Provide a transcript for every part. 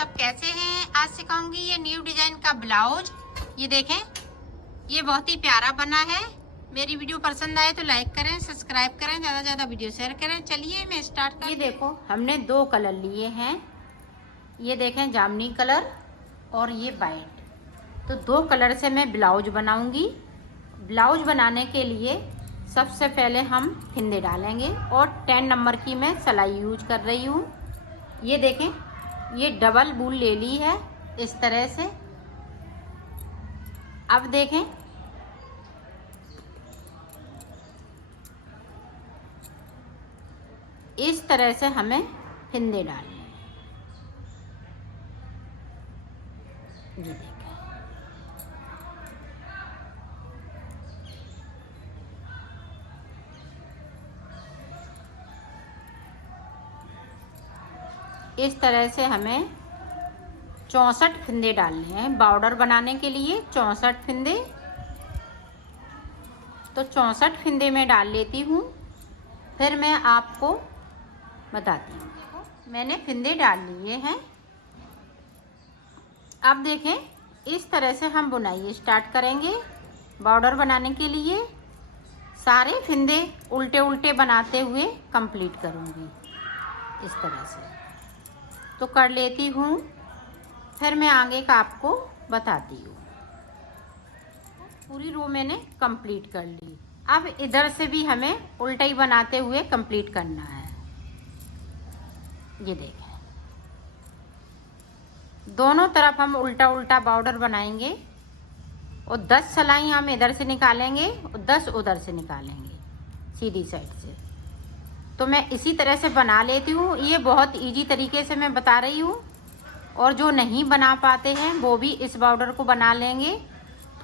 सब कैसे हैं। आज सिखाऊंगी ये न्यू डिजाइन का ब्लाउज। ये देखें, ये बहुत ही प्यारा बना है। मेरी वीडियो पसंद आए तो लाइक करें, सब्सक्राइब करें, ज्यादा ज्यादा वीडियो शेयर करें। चलिए मैं स्टार्ट कर। ये देखो, हमने दो कलर लिए हैं। ये देखें, जामुनी कलर और ये वाइट। तो दो कलर से मैं ब्लाउज बनाऊंगी। ब्लाउज बनाने के लिए सबसे पहले हम फिंदे डालेंगे और 10 नंबर की मैं सिलाई यूज कर रही हूँ। ये देखें, ये डबल वूल ले ली है इस तरह से। अब देखें, इस तरह से हमें फिंदे डालने हैं। ये देखें, इस तरह से हमें 64 फिंदे डालने हैं। बॉर्डर बनाने के लिए 64 फिंदे। तो 64 फिंदे मैं डाल लेती हूँ, फिर मैं आपको बताती हूँ। मैंने फिंदे डाल लिए हैं। अब देखें, इस तरह से हम बुनाई स्टार्ट करेंगे। बॉर्डर बनाने के लिए सारे फिंदे उल्टे उल्टे बनाते हुए कंप्लीट करूँगी इस तरह से। तो कर लेती हूँ, फिर मैं आगे का आपको बताती हूँ। पूरी रो मैंने कंप्लीट कर ली। अब इधर से भी हमें उल्टा ही बनाते हुए कंप्लीट करना है। ये देखें, दोनों तरफ हम उल्टा उल्टा बॉर्डर बनाएंगे और 10 सिलाई हम इधर से निकालेंगे और 10 उधर से निकालेंगे सीधी साइड से। तो मैं इसी तरह से बना लेती हूँ। ये बहुत इजी तरीके से मैं बता रही हूँ, और जो नहीं बना पाते हैं वो भी इस बॉर्डर को बना लेंगे।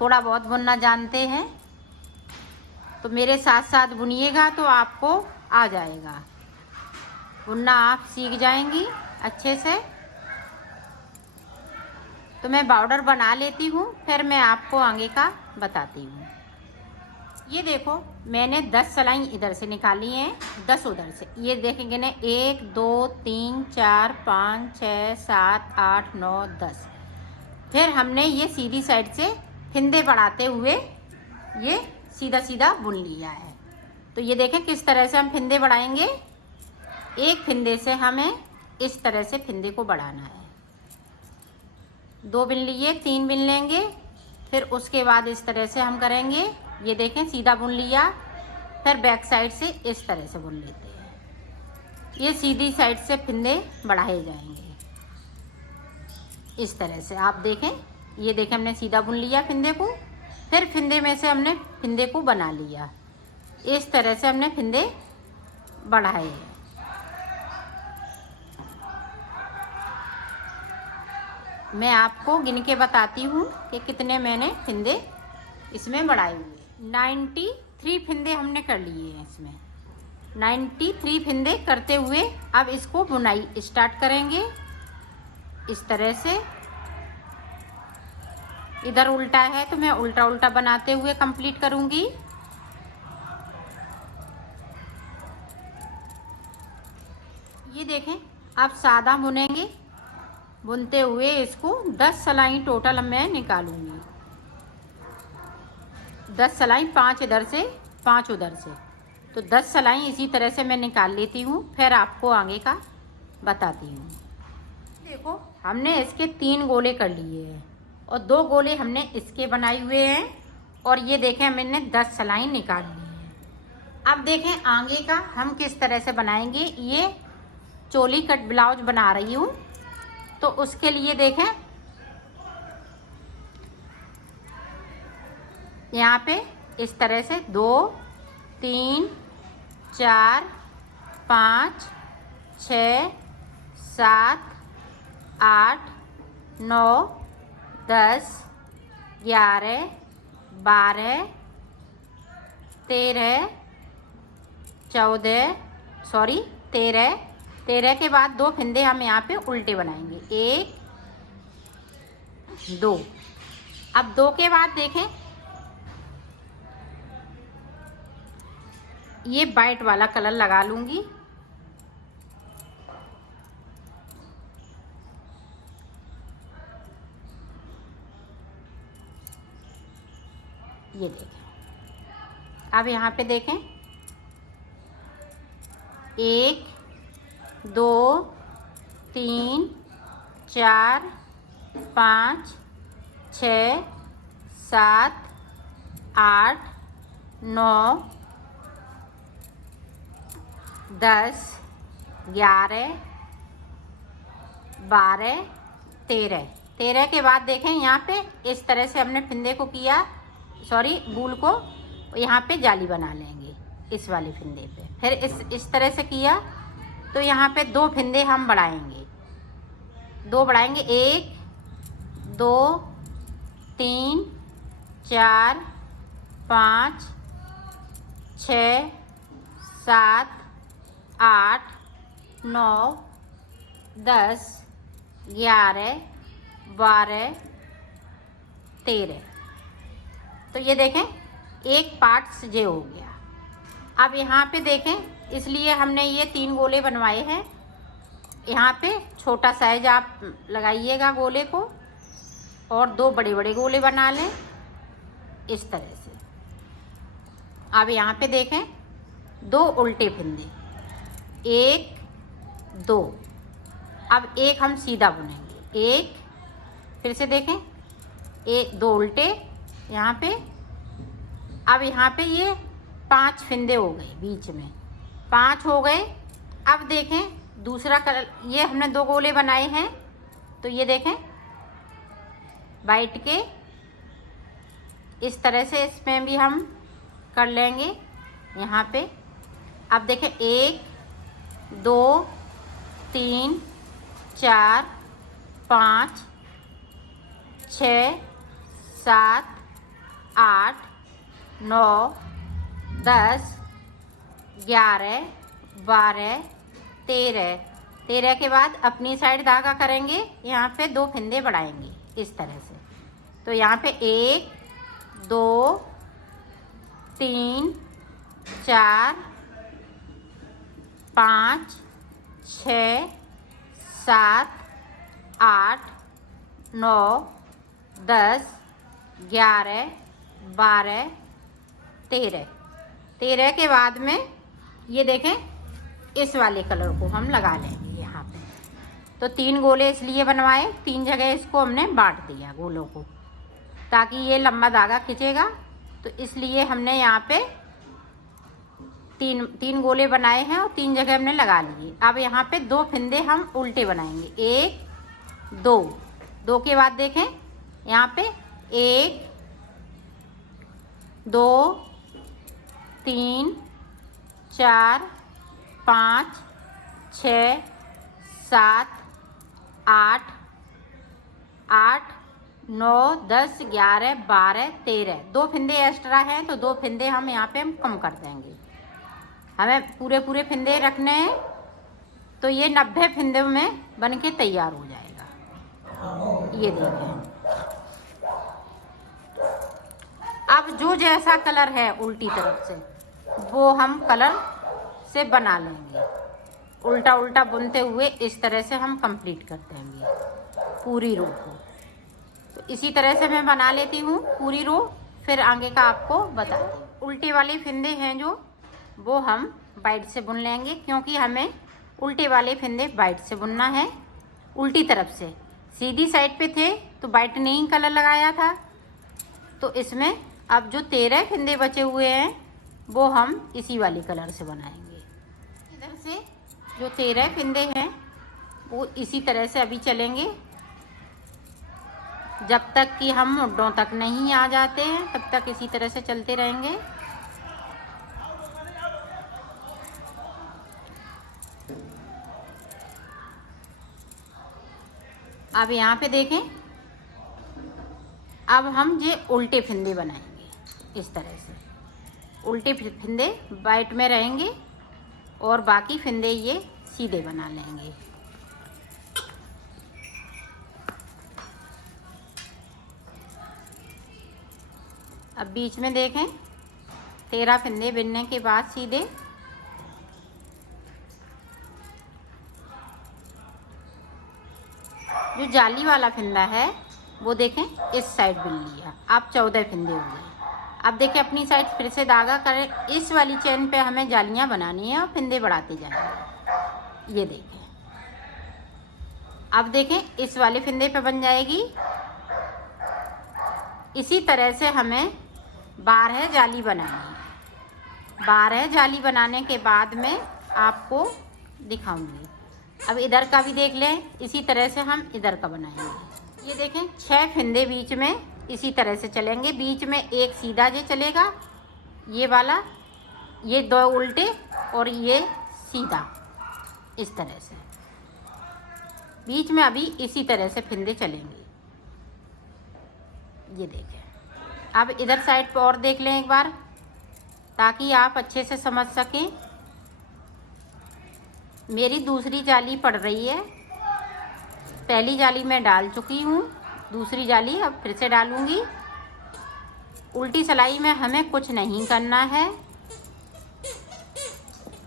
थोड़ा बहुत बुनना जानते हैं तो मेरे साथ साथ बुनिएगा तो आपको आ जाएगा बुनना, आप सीख जाएंगी अच्छे से। तो मैं बॉर्डर बना लेती हूँ, फिर मैं आपको आगे का बताती हूँ। ये देखो, मैंने 10 सिलाई इधर से निकाली हैं, 10 उधर से। ये देखेंगे ना, 1 2 3 4 5 6 7 8 9 10। फिर हमने ये सीधी साइड से फिंदे बढ़ाते हुए ये सीधा सीधा बुन लिया है। तो ये देखें किस तरह से हम फिंदे बढ़ाएंगे। एक फिंदे से हमें इस तरह से फिंदे को बढ़ाना है। 2 बिन लिए, 3 बिन लेंगे, फिर उसके बाद इस तरह से हम करेंगे। ये देखें, सीधा बुन लिया, फिर बैक साइड से इस तरह से बुन लेते हैं। ये सीधी साइड से फिंदे बढ़ाए जाएंगे इस तरह से। आप देखें, ये देखें, हमने सीधा बुन लिया फिंदे को, फिर फिंदे में से हमने फिंदे को बना लिया। इस तरह से हमने फिंदे बढ़ाए। मैं आपको गिन के बताती हूँ कि कितने मैंने फिंदे इसमें बढ़ाए हुए। 93 फिंदे हमने कर लिए हैं इसमें। 93 फिंदे करते हुए अब इसको बुनाई स्टार्ट करेंगे इस तरह से। इधर उल्टा है तो मैं उल्टा उल्टा बनाते हुए कंप्लीट करूंगी। ये देखें, अब सादा बुनेंगे। बुनते हुए इसको 10 सिलाई टोटल मैं निकालूंगी। 10 सिलाई, 5 इधर से 5 उधर से। तो 10 सिलाई इसी तरह से मैं निकाल लेती हूँ, फिर आपको आगे का बताती हूँ। देखो, हमने इसके 3 गोले कर लिए हैं और 2 गोले हमने इसके बनाए हुए हैं। और ये देखें, मैंने 10 सिलाई निकाल ली है। अब देखें आगे का हम किस तरह से बनाएंगे। ये चोली कट ब्लाउज बना रही हूँ, तो उसके लिए देखें, यहाँ पे इस तरह से 2 3 4 5 6 7 8 9 10 11 12 13 14 सॉरी 13 के बाद 2 फिंदे हम यहाँ पे उल्टे बनाएंगे। 1 2। अब 2 के बाद देखें, ये वाइट वाला कलर लगा लूँगी। ये देखें। अब यहाँ पे देखें 1 2 3 4 5 6 7 8 9 10 11 12 13 के बाद देखें यहाँ पे इस तरह से हमने फिंदे को किया, सॉरी बूल को यहाँ पे जाली बना लेंगे इस वाले फिंदे पे। फिर इस तरह से किया तो यहाँ पे 2 फिंदे हम बढ़ाएंगे, 2 बढ़ाएंगे 1 2 3 4 5 6 7 8 9 10 11 12 13। तो ये देखें एक पार्ट ये हो गया। अब यहाँ पे देखें, इसलिए हमने ये 3 गोले बनवाए हैं। यहाँ पे छोटा साइज आप लगाइएगा गोले को और 2 बड़े बड़े गोले बना लें इस तरह से। अब यहाँ पे देखें 2 उल्टे फिंदे, 1 2। अब एक हम सीधा बुनेंगे, 1 फिर से देखें 1 2 उल्टे यहाँ पे। अब यहाँ पे ये 5 फिंदे हो गए, बीच में 5 हो गए। अब देखें दूसरा कलर, ये हमने 2 गोले बनाए हैं तो ये देखें वाइट के इस तरह से इसमें भी हम कर लेंगे यहाँ पे। अब देखें 1 2 3 4 5 6 7 8 9 10 11 12 13 के बाद अपनी साइड धागा करेंगे, यहाँ पे 2 फिंदे बढ़ाएंगे इस तरह से। तो यहाँ पे 1 2 3 4 5 6 7 8 9 10 11 12 13 के बाद में ये देखें इस वाले कलर को हम लगा लेंगे यहाँ पे। तो 3 गोले इसलिए बनवाए, 3 जगह इसको हमने बांट दिया गोलों को, ताकि ये लंबा धागा खींचेगा। तो इसलिए हमने यहाँ पे 3 गोले बनाए हैं और 3 जगह हमने लगा लिए। अब यहाँ पे 2 फिंदे हम उल्टे बनाएंगे, 1 2 के बाद देखें यहाँ पे 1 2 3 4 5 6 7 8 9 10 11 12 13। 2 फिंदे एक्स्ट्रा हैं तो 2 फिंदे हम यहाँ पे कम कर देंगे। हमें पूरे फिंदे रखने हैं तो ये 90 फिंदे में बन के तैयार हो जाएगा। ये देखें। अब जो जैसा कलर है उल्टी तरफ से वो हम कलर से बना लेंगे। उल्टा बुनते हुए इस तरह से हम कंप्लीट कर देंगे पूरी रो को। तो इसी तरह से मैं बना लेती हूँ पूरी रो, फिर आगे का आपको बता दूँ। उल्टे वाले फिंदे हैं जो वो हम वाइट से बुन लेंगे, क्योंकि हमें उल्टे वाले फिंदे वाइट से बुनना है। उल्टी तरफ से सीधी साइड पे थे तो वाइट ने ही कलर लगाया था। तो इसमें अब जो 13 फिंदे बचे हुए हैं वो हम इसी वाले कलर से बनाएंगे। इधर से जो 13 फिंदे हैं वो इसी तरह से अभी चलेंगे जब तक कि हम मुड्डों तक नहीं आ जाते हैं, तब तक इसी तरह से चलते रहेंगे। अब यहाँ पे देखें, अब हम ये उल्टे फिंदे बनाएंगे इस तरह से। उल्टे फिंदे वाइट में रहेंगे और बाकी फिंदे ये सीधे बना लेंगे। अब बीच में देखें 13 फिंदे बिनने के बाद सीधे जो जाली वाला फिंदा है वो देखें इस साइड बिन लिया। अब 14 फिंदे हो गए। अब देखिए अपनी साइड फिर से धागा करें, इस वाली चेन पे हमें जालियां बनानी है और फिंदे बढ़ाते जाएंगे। ये देखें, अब देखें इस वाले फिंदे पे बन जाएगी। इसी तरह से हमें 12 जाली बनानी है। 12 जाली बनाने के बाद में आपको दिखाऊंगी। अब इधर का भी देख लें, इसी तरह से हम इधर का बनाएंगे। ये देखें 6 फिंदे बीच में इसी तरह से चलेंगे। बीच में एक सीधा जो चलेगा, ये वाला, ये 2 उल्टे और ये सीधा, इस तरह से बीच में अभी इसी तरह से फिंदे चलेंगे। ये देखें, अब इधर साइड पर और देख लें एक बार, ताकि आप अच्छे से समझ सकें। मेरी दूसरी जाली पड़ रही है, पहली जाली मैं डाल चुकी हूँ, दूसरी जाली अब फिर से डालूँगी। उल्टी सिलाई में हमें कुछ नहीं करना है,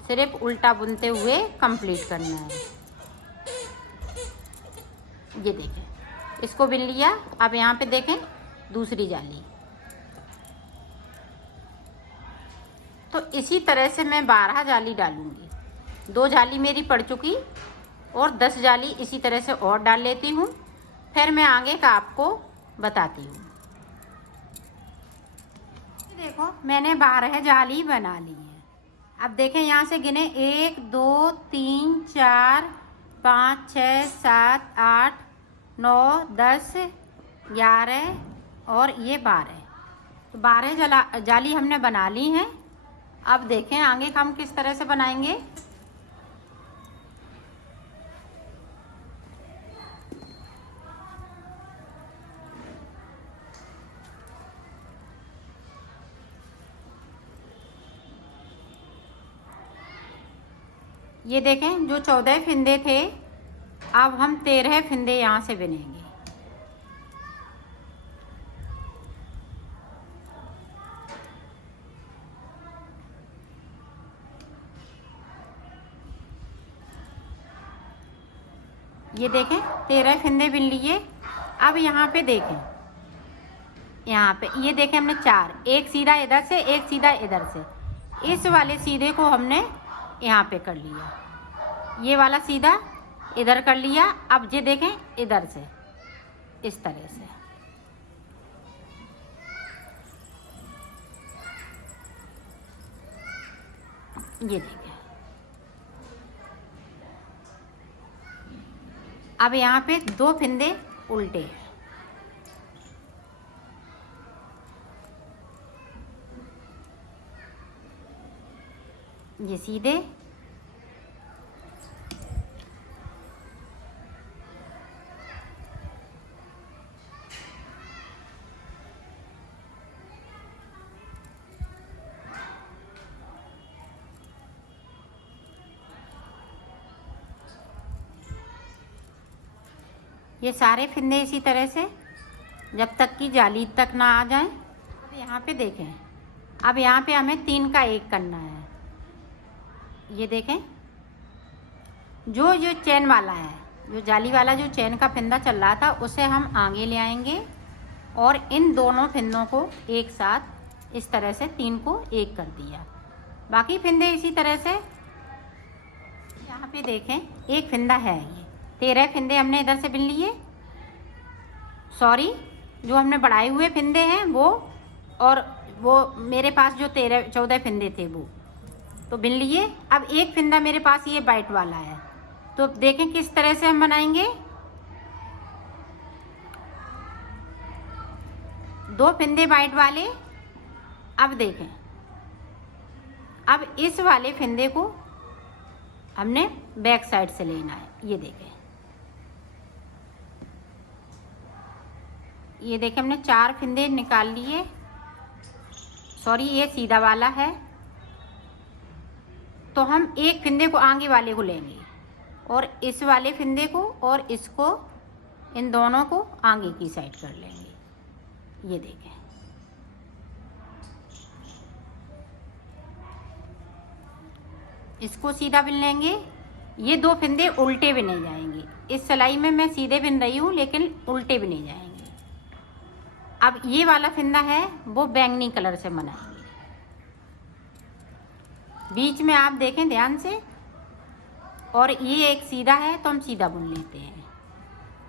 सिर्फ उल्टा बुनते हुए कंप्लीट करना है। ये देखें, इसको बिन लिया। अब यहाँ पे देखें दूसरी जाली, तो इसी तरह से मैं 12 जाली डालूँगी। 2 जाली मेरी पड़ चुकी और 10 जाली इसी तरह से और डाल लेती हूँ, फिर मैं आगे का आपको बताती हूँ। देखो मैंने 12 जाली बना ली है। अब देखें यहाँ से गिने 1 2 3 4 5 6 7 8 9 10 11 और ये 12, तो 12 जाली हमने बना ली हैं। अब देखें आगे हम किस तरह से बनाएंगे। ये देखें जो 14 फिंदे थे, अब हम 13 फिंदे यहाँ से बिनेंगे। ये देखें 13 फिंदे बिन लिए। अब यहाँ पे देखें, यहाँ पे ये देखें हमने 4, एक सीधा इधर से, एक सीधा इधर से। इस वाले सीधे को हमने यहाँ पे कर लिया, ये वाला सीधा इधर कर लिया। अब ये देखें इधर से इस तरह से, ये देखें। अब यहाँ पे 2 फिंदे उल्टे हैं, ये सीधे, ये सारे फिंदे इसी तरह से जब तक कि जाली तक ना आ जाए। अब यहाँ पे देखें, अब यहाँ पे हमें 3 का 1 करना है। ये देखें जो चैन वाला है, जो जाली वाला जो चैन का फिंदा चल रहा था, उसे हम आगे ले आएंगे और इन दोनों फिंदों को एक साथ इस तरह से 3 को 1 कर दिया। बाकी फिंदे इसी तरह से। यहाँ पे देखें एक फिंदा है, ये 13 फिंदे हमने इधर से बिन लिए। सॉरी, जो हमने बढ़ाए हुए फिंदे हैं वो, और वो मेरे पास जो 14 फिंदे थे वो तो बिन लिए। अब एक फिंदा मेरे पास ये वाइट वाला है, तो देखें किस तरह से हम बनाएंगे। 2 फिंदे वाइट वाले। अब देखें, अब इस वाले फिंदे को हमने बैक साइड से लेना है। ये देखें, ये देखें हमने 4 फिंदे निकाल लिए। सॉरी, ये सीधा वाला है, तो हम एक फिंदे को आगे वाले को लेंगे और इस वाले फिंदे को और इसको, इन दोनों को आगे की साइड कर लेंगे। ये देखें, इसको सीधा बिन लेंगे। ये 2 फिंदे उल्टे बिने जाएंगे। इस सिलाई में मैं सीधे बिन रही हूँ, लेकिन उल्टे बिने जाएंगे। अब ये वाला फिंदा है वो बैंगनी कलर से बनाएंगे। बीच में आप देखें ध्यान से, और ये एक सीधा है तो हम सीधा बुन लेते हैं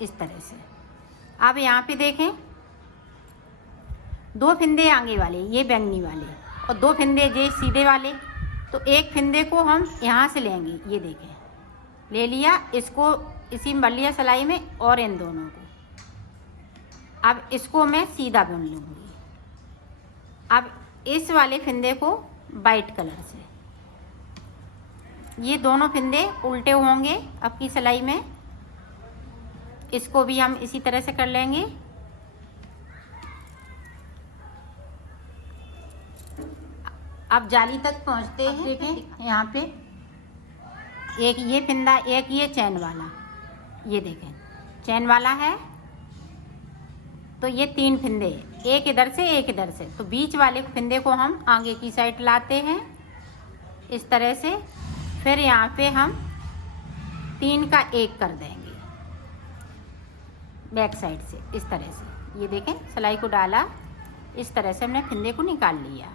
इस तरह से। अब यहाँ पे देखें 2 फिंदे आगे वाले ये बैंगनी वाले और 2 फिंदे ये सीधे वाले, तो एक फिंदे को हम यहाँ से लेंगे, ये देखें ले लिया, इसको इसी बल्लिया सिलाई में और इन दोनों को। अब इसको मैं सीधा बुन लूँगी। अब इस वाले फिंदे को वाइट कलर से, ये दोनों फिंदे उल्टे होंगे अब की सिलाई में, इसको भी हम इसी तरह से कर लेंगे। अब जाली तक पहुंचते हैं। देखें यहाँ पे एक ये फिंदा, एक ये चैन वाला, ये देखें चैन वाला है, तो ये 3 फिंदे, एक इधर से एक इधर से, तो बीच वाले फिंदे को हम आगे की साइड लाते हैं इस तरह से। फिर यहाँ पे हम 3 का 1 कर देंगे बैक साइड से इस तरह से। ये देखें सिलाई को डाला, इस तरह से हमने फिंदे को निकाल लिया।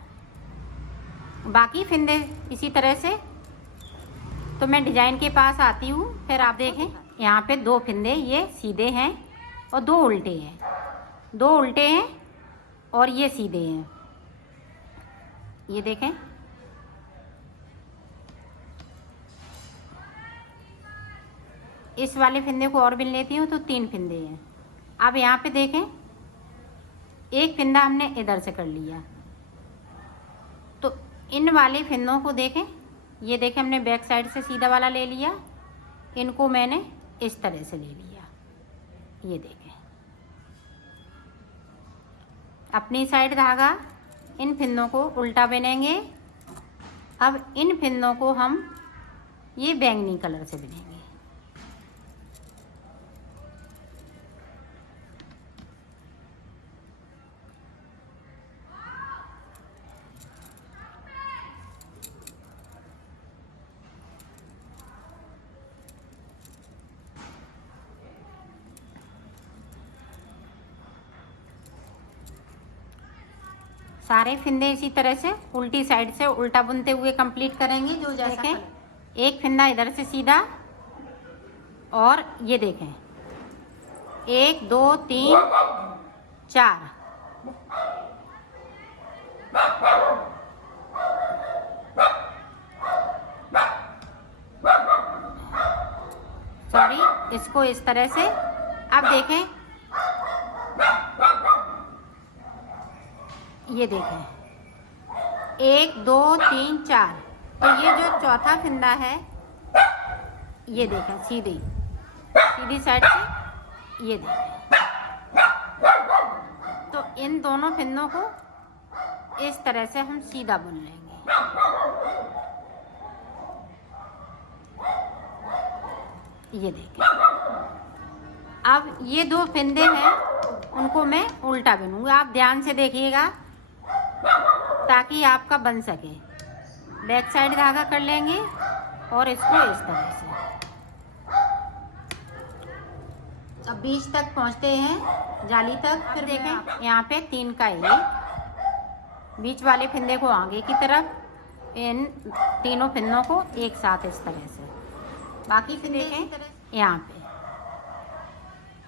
बाकी फिंदे इसी तरह से। तो मैं डिजाइन के पास आती हूँ, फिर आप देखें यहाँ पे 2 फिंदे ये सीधे हैं और 2 उल्टे हैं, 2 उल्टे हैं और ये सीधे हैं। ये देखें इस वाले फिंदे को और बिन लेती हूँ तो 3 फिंदे हैं। अब यहाँ पे देखें एक फिंदा हमने इधर से कर लिया, तो इन वाले फिंदों को देखें, ये देखें हमने बैक साइड से सीधा वाला ले लिया, इनको मैंने इस तरह से ले लिया। ये देखें अपनी साइड धागा, इन फिंदों को उल्टा बिनेंगे। अब इन फिंदों को हम ये बैंगनी कलर से बिनेंगे। सारे फिंदे इसी तरह से उल्टी साइड से उल्टा बुनते हुए कंप्लीट करेंगे। जो जैसे एक फिंदा इधर से सीधा, और ये देखें 1 2 3 4, सॉरी, इसको इस तरह से। अब देखें ये देखें 1 2 3 4, तो ये जो चौथा फिंदा है ये देखें सीधी साइड से, ये देखें। तो इन दोनों फिंदों को इस तरह से हम सीधा बुन लेंगे। ये देखें अब ये 2 फिंदे हैं, उनको मैं उल्टा बुनूंगी। आप ध्यान से देखिएगा ताकि आपका बन सके। बैक साइड धागा कर लेंगे और इसको इस तरह से। अब बीच तक पहुंचते हैं, जाली तक। फिर देखें यहाँ पे 3 का 1, बीच वाले फिंदे को आगे की तरफ, इन तीनों फिंदों को एक साथ इस तरह से। बाकी फिर देखें यहाँ पे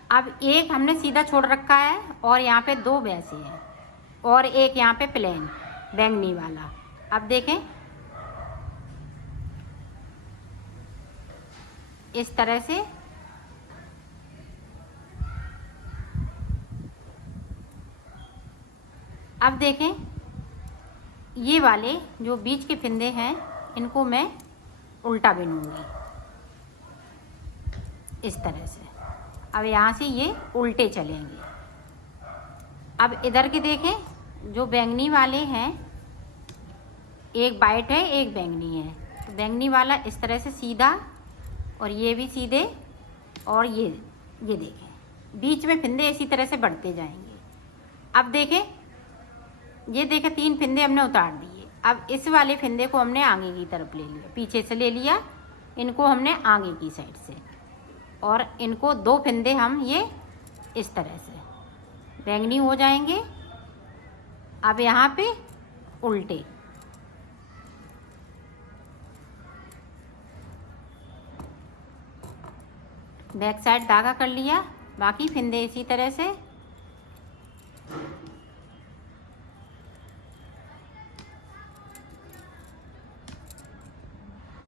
अब एक हमने सीधा छोड़ रखा है और यहाँ पे 2 वैसे हैं और एक यहाँ पे प्लेन बैंगनी वाला। अब देखें इस तरह से। अब देखें ये वाले जो बीच के फिंदे हैं, इनको मैं उल्टा बिनूंगी इस तरह से। अब यहाँ से ये उल्टे चलेंगे। अब इधर के देखें जो बैंगनी वाले हैं, एक वाइट है एक बैंगनी है, तो बैंगनी वाला इस तरह से सीधा और ये भी सीधे, और ये देखें बीच में फिंदे इसी तरह से बढ़ते जाएंगे। अब देखें ये देखें 3 फिंदे हमने उतार दिए। अब इस वाले फिंदे को हमने आगे की तरफ ले लिया, पीछे से ले लिया, इनको हमने आगे की साइड से, और इनको 2 फिंदे हम ये इस तरह से बैंगनी हो जाएंगे। अब यहाँ पे उल्टे, बैक साइड धागा कर लिया, बाकी फिंदे इसी तरह से